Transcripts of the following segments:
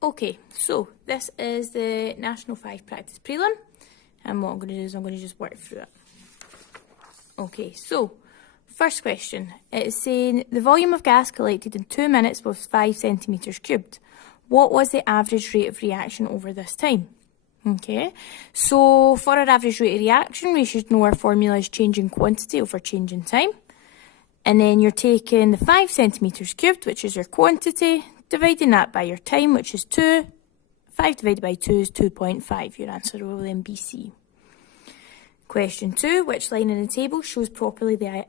Okay, so this is the National 5 Practice Prelim, and what I'm going to do is I'm going to just work through it. Okay, so first question. It's saying the volume of gas collected in 2 minutes was 5 centimetres cubed. What was the average rate of reaction over this time? Okay, so for our average rate of reaction, we should know our formula is change in quantity over change in time. And then you're taking the 5 centimetres cubed, which is your quantity, dividing that by your time, which is 2. 5 divided by 2 is 2.5. Your answer will then be C. Question 2. Which line in the table shows properly the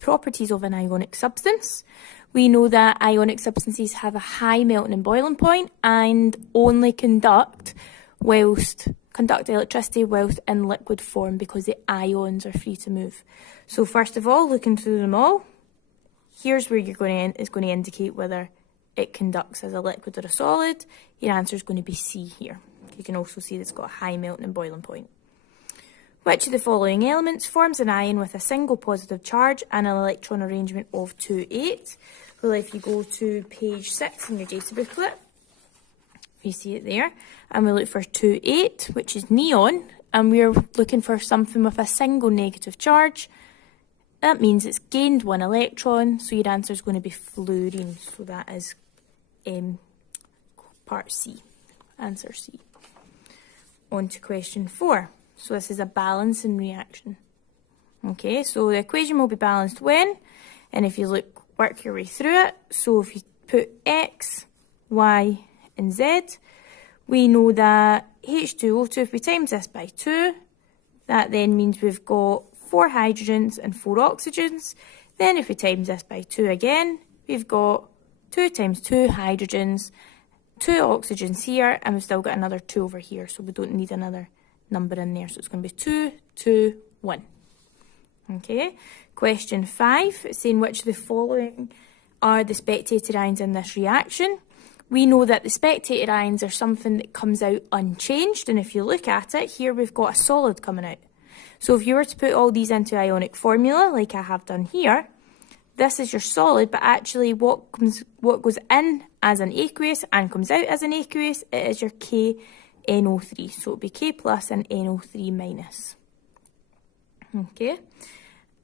properties of an ionic substance? We know that ionic substances have a high melting and boiling point and only conduct electricity whilst in liquid form because the ions are free to move. So first of all, looking through them all, here's where it's going to indicate whether it conducts as a liquid or a solid. Your answer is going to be C here. You can also see that it's got a high melting and boiling point. Which of the following elements forms an ion with a single positive charge and an electron arrangement of 2,8? Well, if you go to page 6 in your data booklet, you see it there, and we look for 2,8, which is neon, and we're looking for something with a single negative charge. That means it's gained 1 electron, so your answer is going to be fluorine. So that is part C, answer C. On to question 4. So this is a balancing reaction. Okay, so the equation will be balanced when, and if you work your way through it, so if you put X, Y, and Z, we know that H2O2, if we times this by 2, that then means we've got 4 hydrogens and 4 oxygens. Then if we times this by 2 again, we've got 2 times 2 hydrogens, 2 oxygens here, and we've still got another 2 over here, so we don't need another number in there. So it's going to be 2, 2, 1. Okay, question 5, it's saying which of the following are the spectator ions in this reaction. We know that the spectator ions are something that comes out unchanged, and if you look at it, here we've got a solid coming out. So if you were to put all these into ionic formula, like I have done here, this is your solid, but actually what goes in as an aqueous and comes out as an aqueous, it is your KNO3. So it would be K plus and NO3 minus. Okay,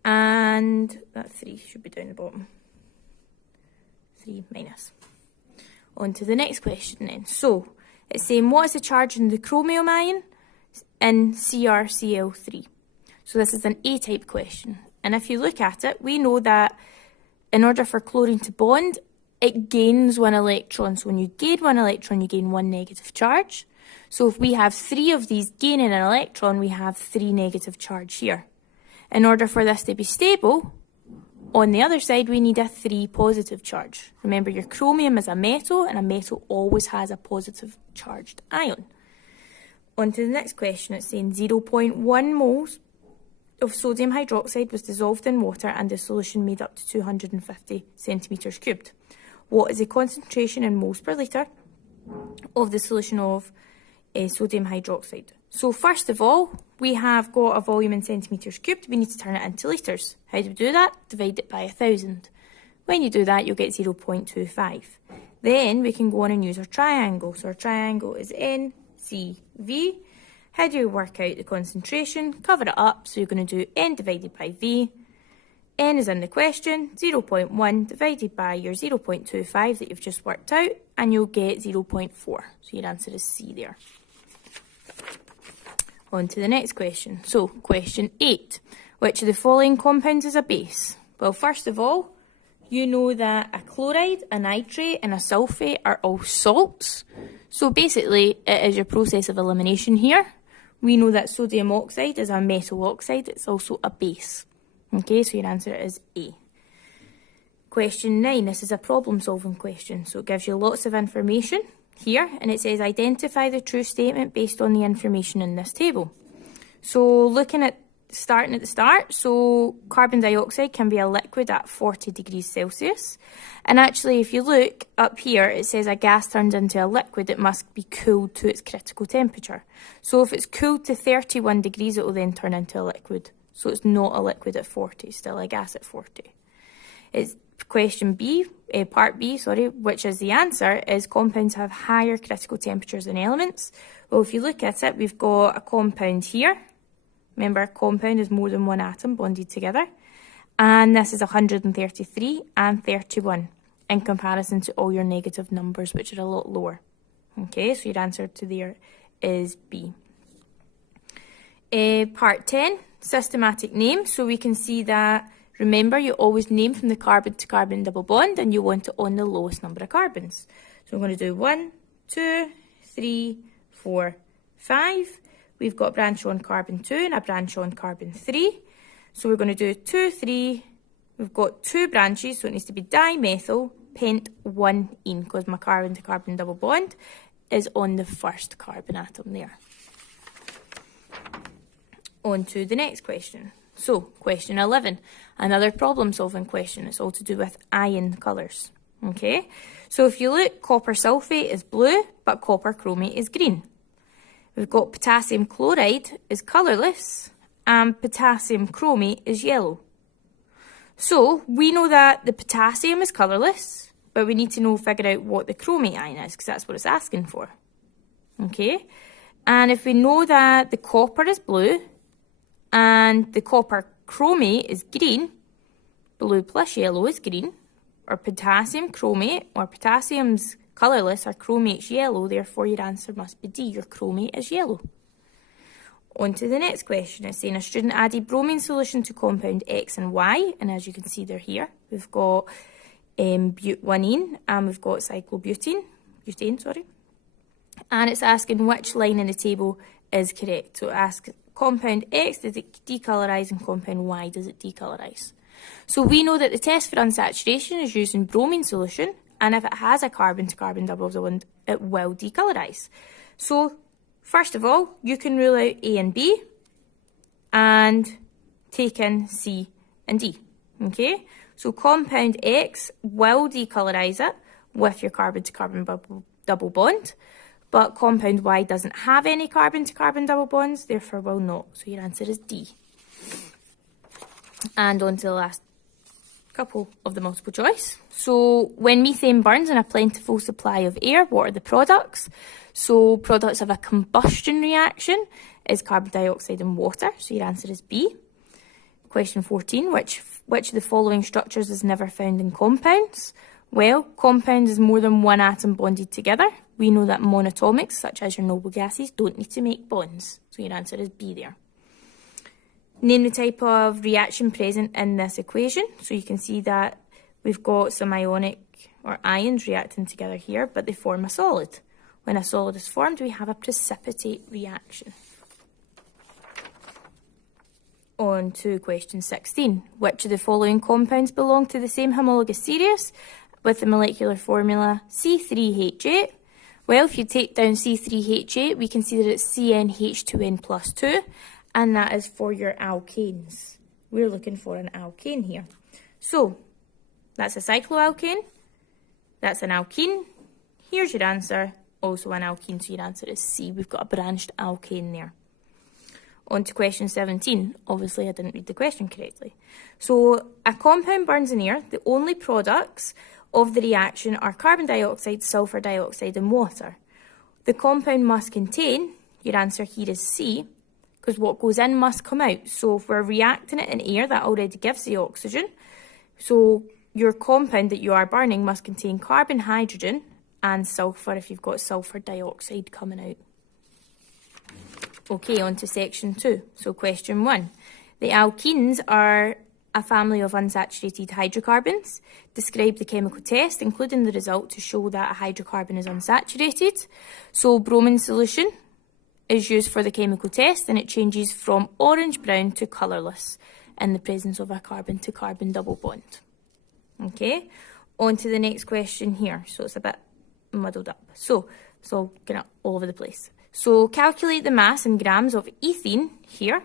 and that 3 should be down the bottom. 3 minus. On to the next question then. So it's saying what is the charge in the chromium ion in CrCl3? So this is an A-type question. And if you look at it, we know that in order for chlorine to bond, it gains 1 electron. So when you gain 1 electron, you gain 1 negative charge. So if we have 3 of these gaining an electron, we have 3 negative charge here. In order for this to be stable, on the other side, we need a 3 positive charge. Remember, your chromium is a metal, and a metal always has a positive charged ion. On to the next question. It's saying 0.1 moles of sodium hydroxide was dissolved in water and the solution made up to 250 centimetres cubed. What is the concentration in moles per litre of the solution of sodium hydroxide? So first of all, we have got a volume in centimetres cubed. We need to turn it into litres. How do we do that? Divide it by 1,000. When you do that, you'll get 0.25. Then we can go on and use our triangle. So our triangle is NCV. How do you work out the concentration? Cover it up. So you're going to do N divided by V. N is in the question. 0.1 divided by your 0.25 that you've just worked out, and you'll get 0.4. So your answer is C there. On to the next question. So, question 8. Which of the following compounds is a base? Well, first of all, you know that a chloride, a nitrate, and a sulfate are all salts. So basically, it is your process of elimination here. We know that sodium oxide is a metal oxide. It's also a base. Okay, so your answer is A. Question 9. This is a problem-solving question. So it gives you lots of information here, and it says identify the true statement based on the information in this table. So looking at starting at the start, so carbon dioxide can be a liquid at 40 degrees Celsius. And actually, if you look up here, it says a gas turns into a liquid, it must be cooled to its critical temperature. So if it's cooled to 31 degrees, it will then turn into a liquid. So it's not a liquid at 40, it's still a gas at 40. It's question B, part B, sorry, which is the answer, is compounds have higher critical temperatures than elements. Well, if you look at it, we've got a compound here. Remember, a compound is more than one atom bonded together. And this is 133 and 31 in comparison to all your negative numbers, which are a lot lower. Okay, so your answer to there is B. Part 10, systematic name. So we can see that, remember, you always name from the carbon to carbon double bond, and you want it on the lowest number of carbons. So I'm going to do 1, 2, 3, 4, 5. We've got a branch on carbon 2 and a branch on carbon 3. So we're going to do 2, 3. We've got 2 branches, so it needs to be dimethyl pent 1-ene, because my carbon to carbon double bond is on the first carbon atom there. On to the next question. So, question 11, another problem-solving question. It's all to do with ion colours. Okay, so if you look, copper sulphate is blue, but copper chromate is green. We've got potassium chloride is colourless, and potassium chromate is yellow. So, we know that the potassium is colourless, but we need to figure out what the chromate ion is, because that's what it's asking for. Okay, and if we know that the copper is blue, and the copper chromate is green, blue plus yellow is green, or potassium chromate, or potassium's colourless, or chromate's yellow, therefore your answer must be D, your chromate is yellow. On to the next question. It's saying a student added bromine solution to compound X and Y, and as you can see they're here. We've got but-1-ene, and we've got cyclobutane, and it's asking which line in the table is correct. So it asks compound X, does it decolorise, and compound Y, does it decolorise? So we know that the test for unsaturation is using bromine solution, and if it has a carbon to carbon double bond, it will decolorise. So first of all, you can rule out A and B and take in C and D. Okay, so compound X will decolorise it with your carbon to carbon double bond, but compound Y doesn't have any carbon to carbon double bonds, therefore will not. So your answer is D. And on to the last couple of the multiple choice. So when methane burns in a plentiful supply of air, what are the products? So products of a combustion reaction is carbon dioxide and water. So your answer is B. Question 14, which of the following structures is never found in compounds? Well, compound is more than one atom bonded together. We know that monatomics, such as your noble gases, don't need to make bonds. So your answer is B there. Name the type of reaction present in this equation. So you can see that we've got some ionic or ions reacting together here, but they form a solid. When a solid is formed, we have a precipitate reaction. On to question 16. Which of the following compounds belong to the same homologous series with the molecular formula C3H8? Well, if you take down C3H8, we can see that it's CnH2n plus 2, and that is for your alkanes. We're looking for an alkane here. So, that's a cycloalkane, that's an alkene. Here's your answer, also an alkene, so your answer is C. We've got a branched alkane there. On to question 17. Obviously, I didn't read the question correctly. So, a compound burns in air. The only products of the reaction are carbon dioxide, sulfur dioxide, and water. The compound must contain, your answer here is C, because what goes in must come out. So if we're reacting it in air, that already gives the oxygen. So your compound that you are burning must contain carbon, hydrogen, and sulfur if you've got sulfur dioxide coming out. Okay, on to section 2. So question 1. The alkenes are a family of unsaturated hydrocarbons. Describe the chemical test, including the result to show that a hydrocarbon is unsaturated. So bromine solution is used for the chemical test, and it changes from orange-brown to colourless in the presence of a carbon-to-carbon double bond. Okay, on to the next question here. So it's a bit muddled up. So it's all kind of all over the place. So calculate the mass in grams of ethene here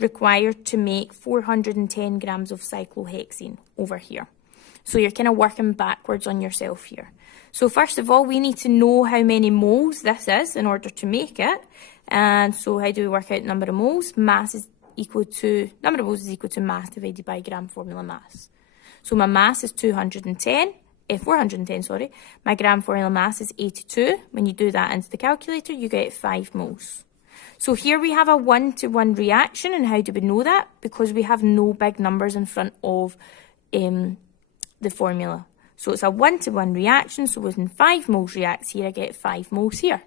required to make 410 grams of cyclohexane over here. So you're kind of working backwards on yourself here. So first of all, we need to know how many moles this is in order to make it. And so how do we work out number of moles? Number of moles is equal to mass divided by gram formula mass. So my mass is 410, sorry. My gram formula mass is 82. When you do that into the calculator, you get 5 moles. So here we have a 1-to-1 reaction, and how do we know that? Because we have no big numbers in front of the formula. So it's a 1-to-1 reaction, so when 5 moles reacts here, I get 5 moles here.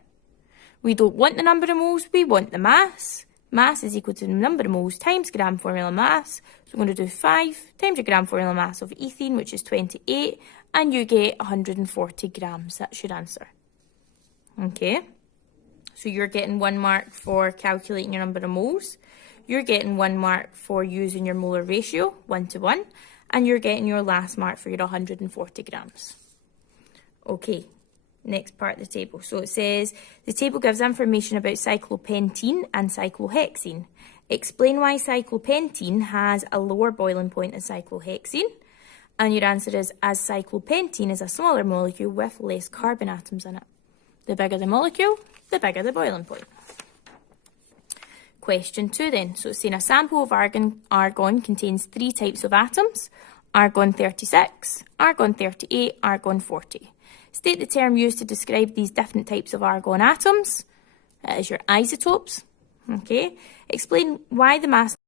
We don't want the number of moles, we want the mass. Mass is equal to the number of moles times gram formula mass. So I'm going to do 5 times your gram formula mass of ethene, which is 28, and you get 140 grams. That's your answer. Okay, so you're getting 1 mark for calculating your number of moles. You're getting 1 mark for using your molar ratio, 1-to-1, and you're getting your last mark for your 140 grams. Okay. Next part of the table. So it says, the table gives information about cyclopentene and cyclohexene. Explain why cyclopentene has a lower boiling point than cyclohexene. And your answer is, as cyclopentene is a smaller molecule with less carbon atoms in it. The bigger the molecule, the bigger the boiling point. Question 2 then. So it's saying a sample of argon contains 3 types of atoms: argon 36, argon 38, argon 40. State the term used to describe these different types of argon atoms. It is your isotopes. Okay. Explain why the mass